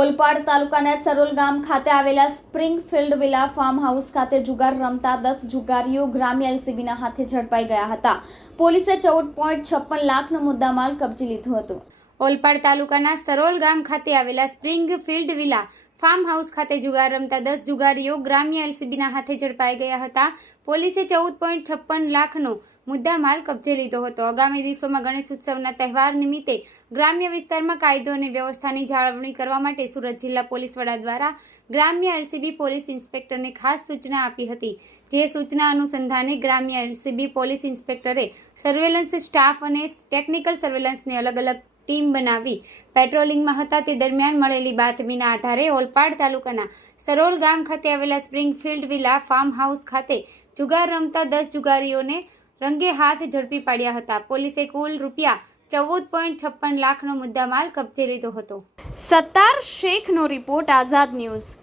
ઓલપાડ તાલુકાના સરોલ ગામ ખાતે આવેલા સ્પ્રિંગફિલ્ડ વિલા ફાર્મ હાઉસ ખાતે જુગાર રમતા દસ જુગારીઓ ગ્રામ્ય એલસીબીના હાથે ઝડપાઈ ગયા હતા. પોલીસે ચૌદ પોઈન્ટ છપ્પન લાખનો મુદ્દામાલ કબજે લીધો હતો. ઓલપાડ તાલુકાના સરોલ ગામ ખાતે આવેલા સ્પ્રિંગફિલ્ડ વિલા ફાર્મ હાઉસ ખાતે જુગાર રમતા દસ જુગારીઓ ગ્રામ્ય એલસીબીના હાથે ઝડપાઈ ગયા હતા. પોલીસે ચૌદ પોઈન્ટ છપ્પન લાખનો મુદ્દામાલ કબજે લીધો હતો. આગામી દિવસોમાં ગણેશ ઉત્સવના તહેવાર નિમિત્તે ગ્રામ્ય વિસ્તારમાં કાયદો અને વ્યવસ્થાની જાળવણી કરવા માટે સુરત જિલ્લા પોલીસ વડા દ્વારા ગ્રામ્ય એલસીબી પોલીસ ઇન્સ્પેક્ટરને ખાસ સૂચના આપી હતી. જે સૂચના અનુસંધાને ગ્રામ્ય એલસીબી પોલીસ ઇન્સ્પેક્ટરે સર્વેલન્સ સ્ટાફ અને ટેકનિકલ સર્વેલન્સને અલગ અલગ ટીમ બનાવી. પેટ્રોલિંગમાં હતા તે દરમિયાન મળેલી બાતમીના આધારે ઓલપાડ તાલુકાના સરોલ ગામ ખાતે આવેલા સ્પ્રિંગફિલ્ડ વિલા ફાર્મ હાઉસ ખાતે જુગાર રમતા દસ જુગારીઓને રંગે હાથ ઝડપી પાડ્યા હતા. પોલીસે કુલ રૂપિયા ચૌદ પોઈન્ટ છપ્પન લાખનો મુદ્દામાલ કબજે લીધો હતો. સત્તાર શેખનો રિપોર્ટ આઝાદ ન્યૂઝ.